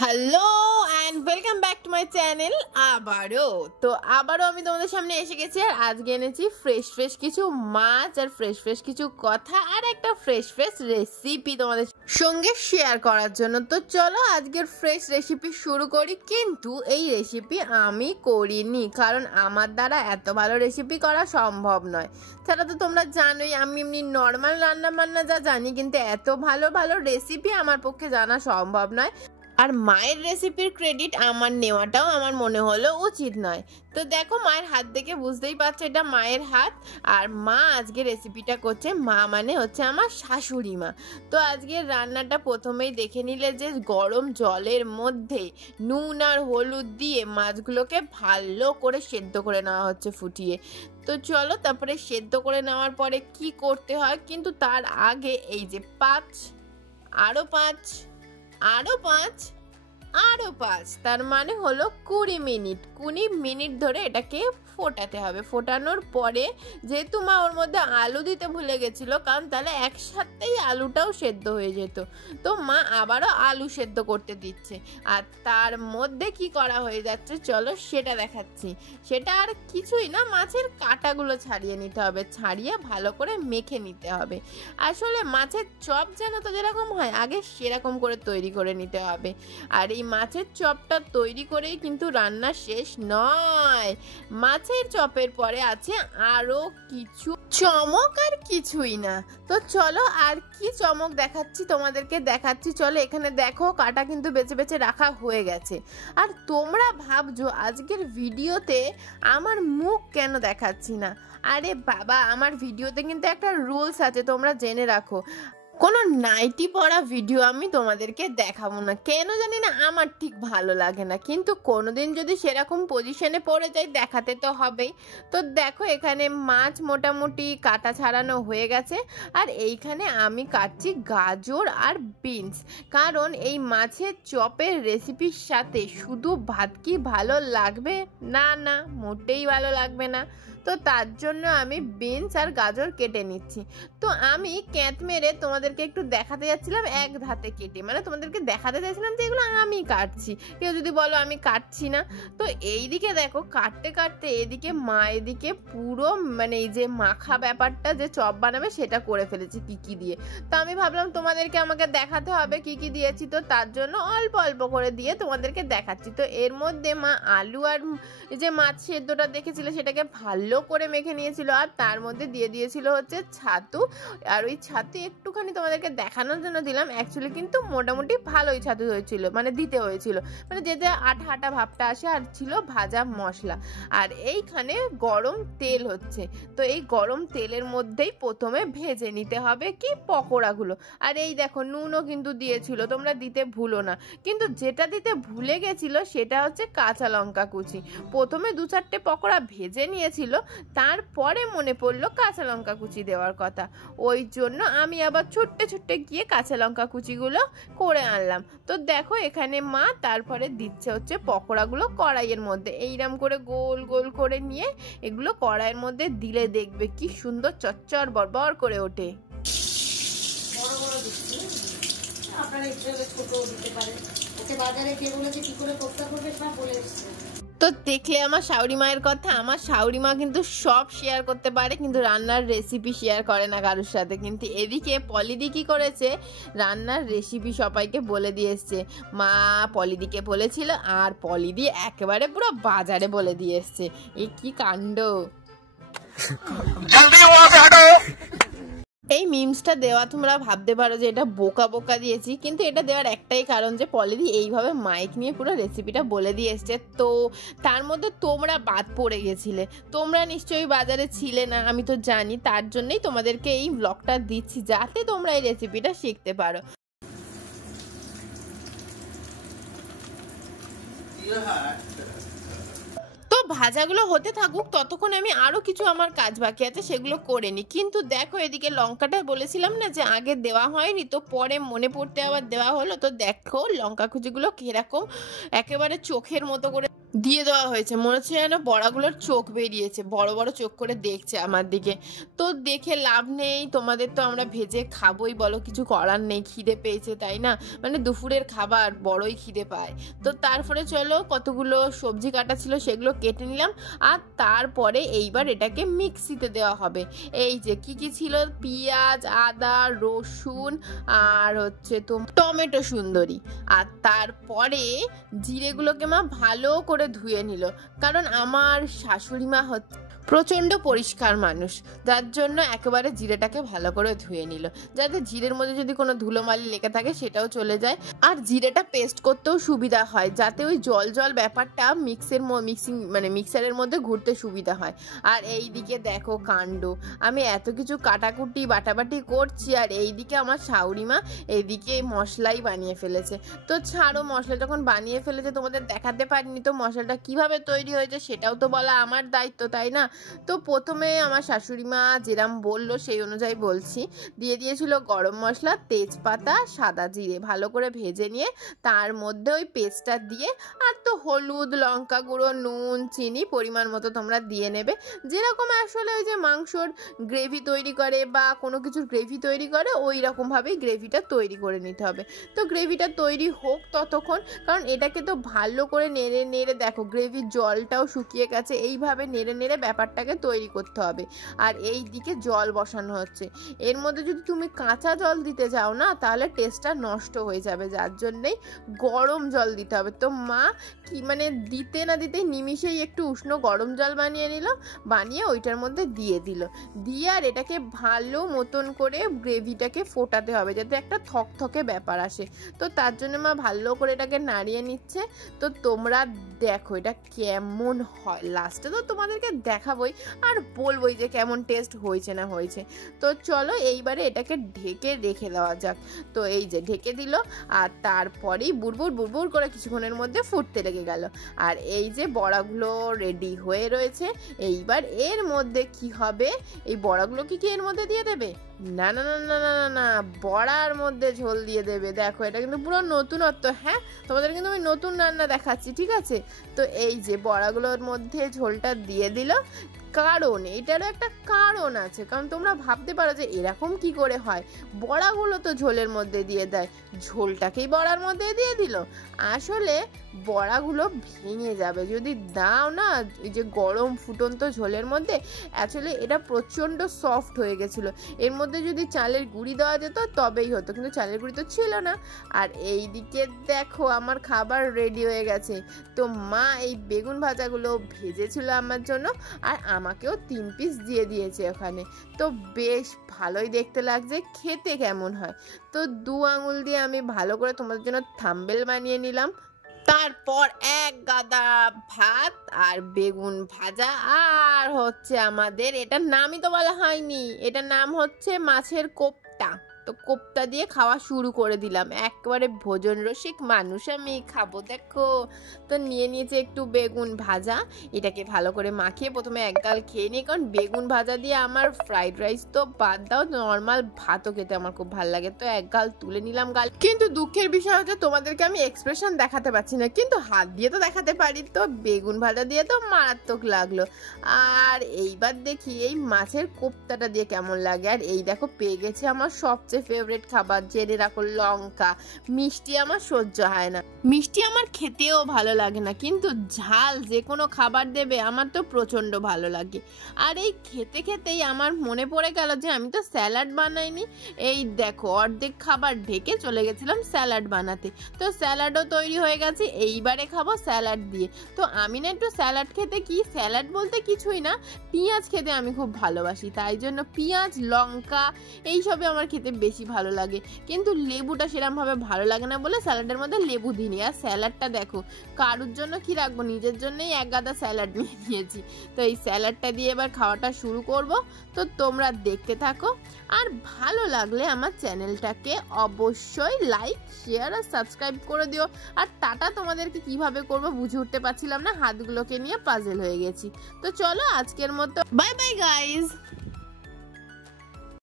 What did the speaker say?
Hello and welcome back to my channel. আবারও আমি তোমাদের সামনে এসে গেছি, আর আজকে এনেছি ফ্রেশ কিছু মাছ আর ফ্রেশ কিছু কথা আর একটা ফ্রেশ রেসিপি তোমাদের সঙ্গে শেয়ার করার জন্য। তো চলো আজকের ফ্রেশ রেসিপি শুরু করি। কিন্তু এই রেসিপি আমি করিনি, কারণ আমার দ্বারা এত ভালো রেসিপি করা সম্ভব নয়। সেটা তো তোমরা জানোই, আমি এমনি নর্মাল রান্না বান্না যা জানি, কিন্তু এত ভালো রেসিপি আমার পক্ষে জানা সম্ভব নয়। আর মায়ের রেসিপির ক্রেডিট আমার নেওয়াটাও আমার মনে হলো উচিত নয়। তো দেখো, মায়ের হাত দেখে বুঝতেই পারছো এটা মায়ের হাত। আর মা আজকে রেসিপিটা করছে, মা মানে হচ্ছে আমার শাশুড়ি মা। তো আজকে রান্নাটা প্রথমেই দেখে নিলে যে গরম জলের মধ্যে নুন আর হলুদ দিয়ে মাছগুলোকে ভালো করে সেদ্ধ করে নেওয়া হচ্ছে ফুটিয়ে। তো চলো তারপরে সেদ্ধ করে নেওয়ার পরে কি করতে হয়, কিন্তু তার আগে এই যে 5 আরও 5 আরও 5 আরও 5, তার মানে হলো 20 মিনিট ধরে এটাকে ফোটাতে হবে। ফোটানোর পরে যেহেতু মা ওর মধ্যে আলু দিতে ভুলে গেছিলো, কারণ তাহলে একসাথেই আলুটাও সেদ্ধ হয়ে যেত, তো মা আবারও আলু সেদ্ধ করতে দিচ্ছে। আর তার মধ্যে কি করা হয়ে যাচ্ছে চলো সেটা দেখাচ্ছি। সেটা আর কিছুই না, মাছের কাঁটাগুলো ছাড়িয়ে নিতে হবে, ছাড়িয়ে ভালো করে মেখে নিতে হবে। আসলে মাছের চপ যেন তো যেরকম হয় আগে সেরকম করে তৈরি করে নিতে হবে। আর এই মাছের চপটা তৈরি করেই কিন্তু রান্না শেষ নয়। মাছের চপের পরে আছে আরো কিছু চমক, আর কিছুই না। তো চলো আর কি চমক দেখাচ্ছি তোমাদেরকে দেখাচ্ছি। চলো এখানে দেখো, কাটা কিন্তু বেছে বেছে রাখা হয়ে গেছে। আর তোমরা ভাবছো আজকের ভিডিওতে আমার মুখ কেন দেখাচ্ছি না। আরে বাবা, আমার ভিডিওতে কিন্তু একটা রুলস আছে, তোমরা জেনে রাখো। কোনো নাইটি পরা ভিডিও আমি তোমাদেরকে দেখাবো না, কেন জানি না, আমার ঠিক ভালো লাগে না। কিন্তু কোনোদিন যদি সেরকম পজিশনে পড়ে যাই দেখাতে তো হবেই। তো দেখো এখানে মাছ মোটামুটি কাটা ছাড়ানো হয়ে গেছে। আর এইখানে আমি কাটছি গাজর আর বিনস, কারণ এই মাছের চপের রেসিপির সাথে শুধু ভাত কি ভালো লাগবে? না না, মোটেই ভালো লাগবে না। তো তার জন্য আমি বিনস আর গাজর কেটে নিচ্ছি। তো আমি ক্যাঁত মেরে তোমাদেরকে একটু দেখাতে যাচ্ছিলাম এক ধাতে কেটে, মানে তোমাদেরকে দেখাতে চাইছিলাম যে এগুলো আমি কাটছি, কেউ যদি বলো আমি কাটছি না। তো এইদিকে দেখো কাটতে কাটতে এদিকে মা এদিকে পুরো মানে এই যে মাখা ব্যাপারটা যে চপ বানাবে সেটা করে ফেলেছে কি দিয়ে। তো আমি ভাবলাম তোমাদেরকে আমাকে দেখাতে হবে কি দিয়েছি, তো তার জন্য অল্প অল্প করে দিয়ে তোমাদেরকে দেখাচ্ছি। তো এর মধ্যে মা আলু আর যে মাছ সেদ্ধটা দেখেছিলে সেটাকে ভালো করে মেখে নিয়েছিল, আর তার মধ্যে দিয়ে দিয়েছিল হচ্ছে ছাতু। আর ওই ছাতু একটুখানি তোমাদেরকে দেখানোর জন্য দিলাম, অ্যাকচুয়ালি কিন্তু মোটামুটি ভালোই ছাতু হয়েছিল, মানে দিতে হয়েছিল, মানে যেতে আঠা আঠা ভাবটা আসে। আর ছিল ভাজা মশলা। আর এইখানে গরম তেল হচ্ছে, তো এই গরম তেলের মধ্যেই প্রথমে ভেজে নিতে হবে কি পকোড়াগুলো। আর এই দেখো নুনও কিন্তু দিয়েছিল, তোমরা দিতে ভুলো না। কিন্তু যেটা দিতে ভুলে গেছিল সেটা হচ্ছে কাঁচা লঙ্কা কুচি। প্রথমে 2-4টে পকোড়া ভেজে নিয়েছিল, তারপরে মনে পড়লো কাঁচা লঙ্কা কুচি দেওয়ার কথা, ওই জন্য আমি আবার ছুট্টে গিয়ে কাঁচা লঙ্কা কুচিগুলো করে আনলাম। তো দেখো এখানে মা তারপরে দিচ্ছে হচ্ছে পকোড়াগুলো কড়াইয়ের মধ্যে, এইরকম করে গোল গোল করে নিয়ে এগুলো কড়াইয়ের মধ্যে দিলে দেখবে কি সুন্দর চচ্চর বরবর করে ওঠে। বড় বড় দিচ্ছি, আপনারা ইচ্ছে হলে ছোট দিতে পারেন। ওকে বাজারে কে বলেছে কি করে কোফতা করবে সব বলে এসছে। তো দেখলে আমার শাশুড়ি মায়ের কথা, আমার শাশুড়ি মা কিন্তু সব শেয়ার করতে পারে, কিন্তু রান্নার রেসিপি শেয়ার করে না কারোর সাথে। কিন্তু এদিকে পলিদি কি করেছে, রান্নার রেসিপি সবাইকে বলে দিয়ে এসছে। মা পলিদিকে বলেছিল, আর পলিদি একেবারে পুরো বাজারে বলে দিয়ে এসছে। এ কি কাণ্ড! এই মিমসটা দেওয়া তোমরা ভাবতে পারো যে এটা বোকা দিয়েছি, কিন্তু এটা দেওয়ার একটাই কারণ যে পলিদি এইভাবে মাইক নিয়ে পুরো রেসিপিটা বলে দিয়ে এসছে। তো তার মধ্যে তোমরা বাদ পড়ে গেছিলে, তোমরা নিশ্চয়ই বাজারে ছিলে না, আমি তো জানি। তার জন্যই তোমাদেরকে এই ব্লগটা দিচ্ছি, যাতে তোমরা এই রেসিপিটা শিখতে পারো। তো ভাজাগুলো হতে থাকুক, ততক্ষণ আমি আরও কিছু আমার কাজ বাকি আছে সেগুলো করে নিই। কিন্তু দেখো এদিকে লঙ্কাটা বলেছিলাম না যে আগে দেওয়া হয়নি, তো পরে মনে পড়তে আবার দেওয়া হলো। তো দেখো লঙ্কা কুচিগুলো কীরকম একেবারে চোখের মতো করে দিয়ে দেওয়া হয়েছে। মনে হচ্ছে যেন বড়াগুলোর চোখ বেরিয়েছে, বড় বড় চোখ করে দেখছে আমার দিকে। তো দেখে লাভ নেই, তোমাদের তো আমরা ভেজে খাবোই, বলো কিছু করার নেই, খিদে পেয়েছে তাই না, মানে দুপুরের খাবার বড়ই খিদে পায়। তো তারপরে চলো কতগুলো সবজি কাটা ছিল সেগুলো কেটে নিলাম, আর তারপরে এইবার এটাকে মিক্সিতে দেওয়া হবে। এই যে কি কি ছিল, পেঁয়াজ, আদা, রসুন, আর হচ্ছে তো টমেটো সুন্দরী। আর তারপরে জিরেগুলোকে মা ভালো করে ধুয়ে নিল, কারণ আমার শাশুড়ি মা হচ্ছে প্রচণ্ড পরিষ্কার মানুষ, যার জন্য একেবারে জিরেটাকে ভালো করে ধুয়ে নিল, যাতে জিরের মধ্যে যদি কোনো ধুলোমালি লেগে থাকে সেটাও চলে যায়, আর জিরেটা পেস্ট করতেও সুবিধা হয়, যাতে ওই জল জল ব্যাপারটা মিক্সারের মধ্যে ঘুরতে সুবিধা হয়। আর এই দিকে দেখো কাণ্ড, আমি এত কিছু কাটাকুটি বাটাবাটি করছি, আর এই দিকে আমার শাশুড়ি মা এইদিকে মশলাই বানিয়ে ফেলেছে। তো ছাড়ো, মশলা যখন বানিয়ে ফেলেছে তোমাদের দেখাতে পারিনি, তো মশলাটা কিভাবে তৈরি হয়েছে সেটাও তো বলা আমার দায়িত্ব, তাই না। তো প্রথমে আমার শাশুড়ি মা যেরম বললো সেই অনুযায়ী বলছি, দিয়ে দিয়েছিল গরম মশলা, তেজপাতা, সাদা জিরে, ভালো করে ভেজে নিয়ে তার মধ্যে ওই পেস্টটা দিয়ে, আর তো হলুদ, লঙ্কা গুঁড়ো, নুন, চিনি পরিমাণ মতো তোমরা দিয়ে নেবে, যেরকম আসলে ওই যে মাংসর গ্রেভি তৈরি করে বা কোনো কিছুর গ্রেভি তৈরি করে ওই রকমভাবেই গ্রেভিটা তৈরি করে নিতে হবে। তো গ্রেভিটা তৈরি হোক ততক্ষণ, কারণ এটাকে তো ভালো করে নেড়ে নেড়ে দেখো গ্রেভির জলটাও শুকিয়ে গেছে, এইভাবে নেড়ে নেড়ে ব্যাপারটাকে তৈরি করতে হবে। আর এই দিকে জল বসানো হচ্ছে, এর মধ্যে যদি তুমি কাঁচা জল দিতে যাও না তাহলে টেস্টটা নষ্ট হয়ে যাবে, যার জন্যেই গরম জল দিতে হবে। তো মা কি মানে দিতে না দিতেই নিমিষেই একটু উষ্ণ গরম জল বানিয়ে নিল, বানিয়ে ওইটার মধ্যে দিয়ে দিল, দিয়ে আর এটাকে ভালো মতন করে গ্রেভিটাকে ফোটাতে হবে যাতে একটা থকথকে ব্যাপার আসে। তো তার জন্য মা ভালো করে এটাকে নাড়িয়ে নিচ্ছে। তো তোমরা দেখো এটা কেমন হয়, লাস্টে তো তোমাদেরকে দেখাবোই আর বলবোই যে কেমন টেস্ট হয়েছে না হয়েছে। তো চলো এইবারে এটাকে ঢেকে রেখে দেওয়া যাক। তো এই যে ঢেকে দিল, আর তারপরেই বুড়বুড় বুড়বুড় করে কিছুক্ষণের মধ্যে ফুটতে লেগে গেল। আর এই যে বড়াগুলো রেডি হয়ে রয়েছে, এইবার এর মধ্যে কি হবে, এই বড়াগুলো কি এর মধ্যে দিয়ে দেবে? না না না না না না, বড়ার মধ্যে ঝোল দিয়ে দেবে। দেখো এটা কিন্তু পুরো নতুনত্ব, হ্যাঁ তোমাদের কিন্তু আমি নতুন রান্না দেখাচ্ছি, ঠিক আছে। তো এই যে বড়াগুলোর মধ্যে ঝোলটা দিয়ে দিল, কারণ এটারও একটা কারণ আছে, কারণ তোমরা ভাবতে পারো যে এরকম কি করে হয়, বড়াগুলো তো ঝোলের মধ্যে দিয়ে দেয়, ঝোলটাকেই বড়ার মধ্যে দিয়ে দিল। আসলে বড়াগুলো ভেঙে যাবে যদি দাও না এই যে গরম ফুটন্ত ঝোলের মধ্যে। আসলে এটা প্রচণ্ড সফট হয়ে গেছিলো, এর মধ্যে যদি চালের গুঁড়ি দেওয়া যেত তবেই হতো, কিন্তু চালের গুঁড়ি তো ছিল না। আর এই দিকে দেখো আমার খাবার রেডি হয়ে গেছে। তো মা এই বেগুন ভাজাগুলো ভেজেছিল আমার জন্য, আর আমাকেও 3 পিস দিয়ে দিয়েছে ওখানে। তো বেশ ভালোই দেখতে লাগছে, খেতে কেমন হয়। তো 2 আঙুল দিয়ে আমি ভালো করে তোমাদের জন্য থাম্বনেল বানিয়ে নিলাম। তারপর এক গাদা ভাত আর বেগুন ভাজা, আর হচ্ছে আমাদের এটার নামই তো বলা হয়নি, এটার নাম হচ্ছে মাছের কোপ্তা। তো কোপ্তা দিয়ে খাওয়া শুরু করে দিলাম, একবারে ভোজন রসিক মানুষ আমি, খাবো দেখো। তো নিয়ে নিয়েছে একটু বেগুন ভাজা, এটাকে ভালো করে মাখিয়ে প্রথমে এক গাল খেয়ে নিই, কারণ বেগুন ভাজা দিয়ে আমার ফ্রাইড রাইস তো বাদ দাও, নর্মাল ভাতও খেতে আমার খুব ভালো লাগে। তো এক গাল তুলে নিলাম গাল, কিন্তু দুঃখের বিষয় হচ্ছে তোমাদেরকে আমি এক্সপ্রেশন দেখাতে পারছি না, কিন্তু হাত দিয়ে তো দেখাতে পারি। তো বেগুন ভাজা দিয়ে তো মারাত্মক লাগলো। আর এইবার দেখি এই মাছের কোপ্তাটা দিয়ে কেমন লাগে। আর এই দেখো পেয়ে গেছে আমার সবচেয়ে ফেভারিট খাবার, জেনে রাখো লঙ্কা। মিষ্টি আমার সহ্য হয় না, মিষ্টি আমার খেতেও ভালো লাগে না, কিন্তু ঝাল যে কোনো খাবার দেবে আমার তো প্রচণ্ড ভালো লাগে। আর এই খেতে খেতেই আমার মনে পড়ে গেল যে আমি তো স্যালাড বানাইনি। এই দেখো অর্ধেক খাবার ঢেকে চলে গেছিলাম স্যালাড বানাতে। তো স্যালাডও তৈরি হয়ে গেছে, এইবারে খাবো স্যালাড দিয়ে। তো আমি না একটু স্যালাড খেতে, কি স্যালাড বলতে কিছুই না, পেঁয়াজ খেতে আমি খুব ভালোবাসি, তাই জন্য পেঁয়াজ, লঙ্কা এইসবই আমার খেতে বেশি ভালো লাগে। কিন্তু লেবুটা সেরকমভাবে ভালো লাগে না বলে স্যালাডের মধ্যে লেবু দিইনি। আর স্যালাডটা দেখো কারুর জন্য কি রাখবো, নিজের জন্যই এক গাদা স্যালাড নিয়ে নিয়েছি। তো এই স্যালাডটা দিয়ে এবার খাওয়াটা শুরু করব। তো তোমরা দেখতে থাকো, আর ভালো লাগলে আমার চ্যানেলটাকে অবশ্যই লাইক, শেয়ার আর সাবস্ক্রাইব করে দিও। আর টাটা তোমাদেরকে কিভাবে করবো বুঝে উঠতে পারছিলাম না, হাতগুলোকে নিয়ে পাজেল হয়ে গেছি। তো চলো আজকের মতো বাই বাই গাইজ।